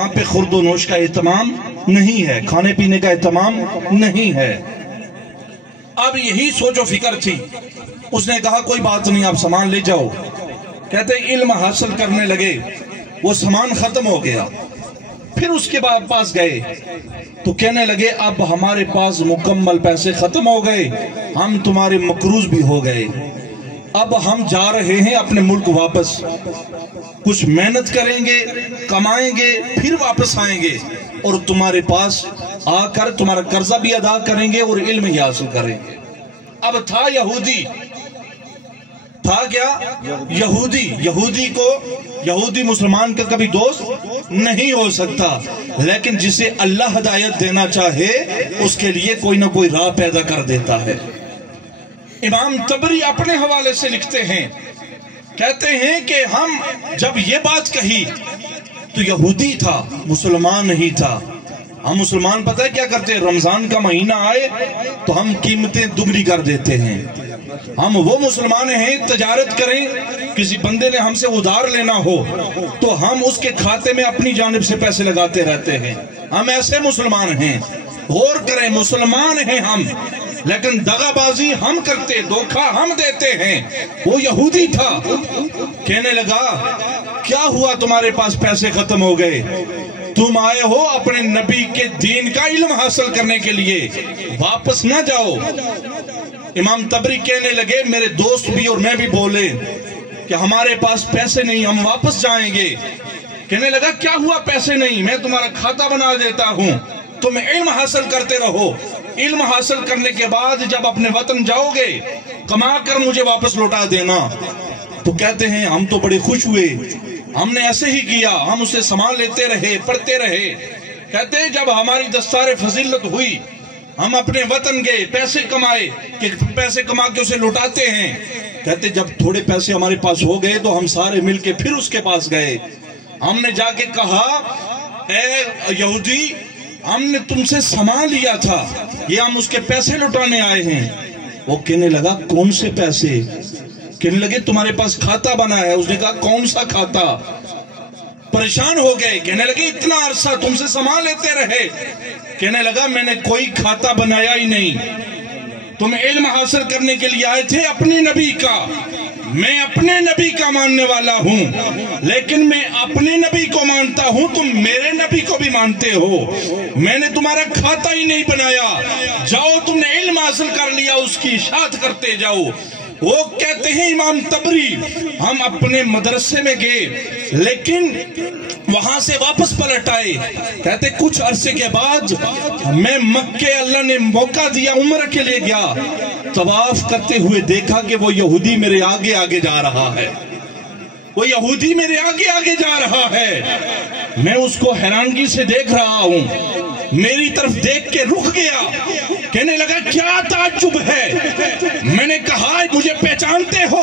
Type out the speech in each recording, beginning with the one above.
وہاں پہ خورد و نوش کا اہتمام نہیں ہے، کھانے پینے کا اہتمام نہیں ہے۔ اب یہی سوچ و فکر تھی، اس نے کہا کوئی بات نہیں، آپ سامان لے جاؤ۔ کہتے علم حاصل کرنے لگے، وہ سامان ختم ہو گیا، پھر اس کے بعد پاس گئے تو کہنے لگے اب ہمارے پاس مکمل پیسے ختم ہو گئے، ہم تمہارے مقروض بھی ہو گئے، اب ہم جا رہے ہیں اپنے ملک واپس، کچھ محنت کریں گے، کمائیں گے، پھر واپس آئیں گے اور تمہارے پاس آ کر تمہارا قرضہ بھی ادا کریں گے اور علم ہی حاصل کریں گے۔ اب تھا یہودی، تھا کیا؟ یہودی مسلمان کا کبھی دوست نہیں ہو سکتا، لیکن جسے اللہ ہدایت دینا چاہے اس کے لیے کوئی نہ کوئی راہ پیدا کر دیتا ہے۔ امام طبری اپنے حوالے سے لکھتے ہیں، کہتے ہیں کہ ہم جب یہ بات کہی تو یہودی تھا، مسلمان نہیں تھا۔ ہم مسلمان پتہ ہے کیا کرتے ہیں؟ رمضان کا مہینہ آئے تو ہم قیمتیں دگنی کر دیتے ہیں۔ ہم وہ مسلمان ہیں، تجارت کریں، کسی بندے نے ہم سے ادھار لینا ہو تو ہم اس کے کھاتے میں اپنی جانب سے پیسے لگاتے رہتے ہیں۔ ہم ایسے مسلمان ہیں، غور کریں، مسلمان ہیں ہم، لیکن دغا بازی ہم کرتے، دھوکہ ہم دیتے ہیں۔ وہ یہودی تھا، کہنے لگا کیا ہوا تمہارے پاس پیسے ختم ہو گئے؟ تم آئے ہو اپنے نبی کے دین کا علم حاصل کرنے کے لیے، واپس نہ جاؤ۔ امام طبری کہنے لگے میرے دوست بھی اور میں بھی بولے کہ ہمارے پاس پیسے نہیں، ہم واپس جائیں گے۔ کہنے لگا کیا ہوا پیسے نہیں؟ میں تمہارا کھاتا بنا دیتا ہوں، تم علم حاصل کرتے رہو، علم حاصل کرنے کے بعد جب اپنے وطن جاؤ گے کما کر مجھے واپس لوٹا دینا۔ تو کہتے ہیں ہم تو بڑے خوش ہوئے، ہم نے ایسے ہی کیا، ہم اسے سامان لیتے رہے، پڑھتے رہے۔ کہتے ہیں جب ہماری دستار فضیلت ہوئی، ہم اپنے وطن گئے، پیسے کمائے، کہ پیسے کما کے اسے لوٹاتے ہیں۔ کہتے جب تھوڑے پیسے ہمارے پاس ہو گئے تو ہم سارے مل کے پھر اس کے پاس گئے، ہم نے جا کے کہا اے یہودی ہم نے تم سے سامان لیا تھا، یہ ہم اس کے پیسے لوٹانے آئے ہیں۔ وہ کہنے لگا کون سے پیسے؟ کہنے لگے تمہارے پاس کھاتا بنا ہے۔ اس نے کہا کون سا کھاتا؟ پریشان ہو گئے، کہنے لگے اتنا عرصہ تم سے سامان لیتے رہے۔ کہنے لگا میں نے کوئی کھاتا بنایا ہی نہیں، تم علم حاصل کرنے کے لیے آئے تھے اپنے نبی کا، میں اپنے نبی کا ماننے والا ہوں، لیکن میں اپنے نبی کو مانتا ہوں، تم میرے نبی کو بھی مانتے ہو، میں نے تمہارا کھاتا ہی نہیں بنایا، جاؤ تم نے علم حاصل کر لیا، اس کی اشاعت کرتے جاؤ۔ وہ کہتے ہیں امام طبری ہم اپنے مدرسے میں گئے لیکن وہاں سے واپس پلٹ آئے۔ کہتے کچھ عرصے کے بعد میں مکہ اللہ نے موقع دیا، عمرہ کے لیے گیا، طواف کرتے ہوئے دیکھا کہ وہ یہودی میرے آگے آگے جا رہا ہے، وہ یہودی میرے آگے آگے جا رہا ہے، میں اس کو حیرانگی سے دیکھ رہا ہوں، میری طرف دیکھ کے رک گیا، کہنے لگا کیا تعجب ہے؟ میں نے کہا مجھے پہچانتے ہو؟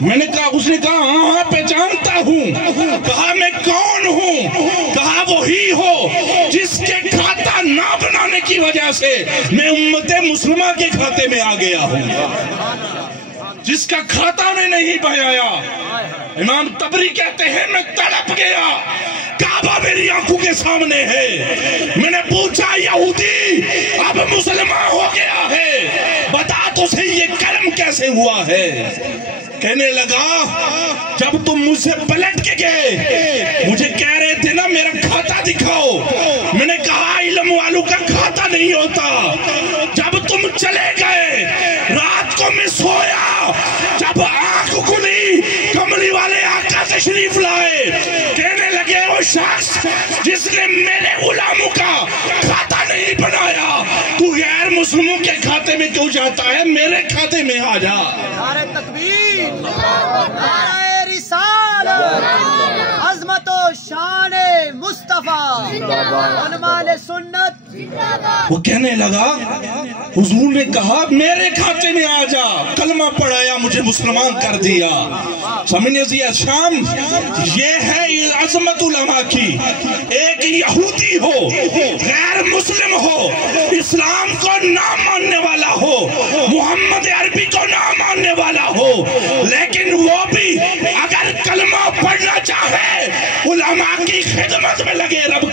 میں نے کہا، اس نے کہا ہاں ہاں پہچانتا ہوں۔ کہا میں کون ہوں؟ کہا وہی ہو جس کے کھاتا نہ بنانے کی وجہ سے میں امت مسلمہ کے کھاتے میں آ گیا ہوں، جس کا کھاتا میں نہیں بنایا۔ امام طبری کہتے ہیں میں تڑپ گیا، کعبہ میری آنکھوں کے سامنے ہے، میں نے پوچھا یہودی اب مسلمان ہو گیا ہے، بتا تو صحیح یہ کرم کیسے ہوا ہے؟ کہنے لگا جب تم مجھ سے پلٹ کے گئے مجھے کہہ رہے تھے نا میرا کھاتا دکھاؤ، میں نے کہا علم والوں کا کھاتا نہیں ہوتا، جب تم چلے گئے رات کو میں سویا، جب آنکھ کھلی کملی والے آقا تشریف لائے، کہنے لگے وہ شخص جس نے میرے غلاموں کا کھاتا نہیں بنایا تو غیر مسلموں کے کھاتے میں کیوں جاتا ہے؟ میرے کھاتے میں آ جا۔ نعرہ تکبیر، نعرہ رسالت، عظمت و شان مصطفیٰ، عنوان سنت۔ وہ کہنے لگا حضور نے کہا میرے کھاتے میں آ جا، کلمہ پڑھایا، مجھے مسلمان کر دیا۔ سمجھنے سے شام یہ ہے عظمت علماء کی، ایک یہودی ہو، غیر مسلم ہو، اسلام کو نہ ماننے والا ہو، محمد عربی کو نہ ماننے والا ہو، لیکن وہ بھی اگر کلمہ پڑھنا چاہے علماء کی خدمت میں لگے، رب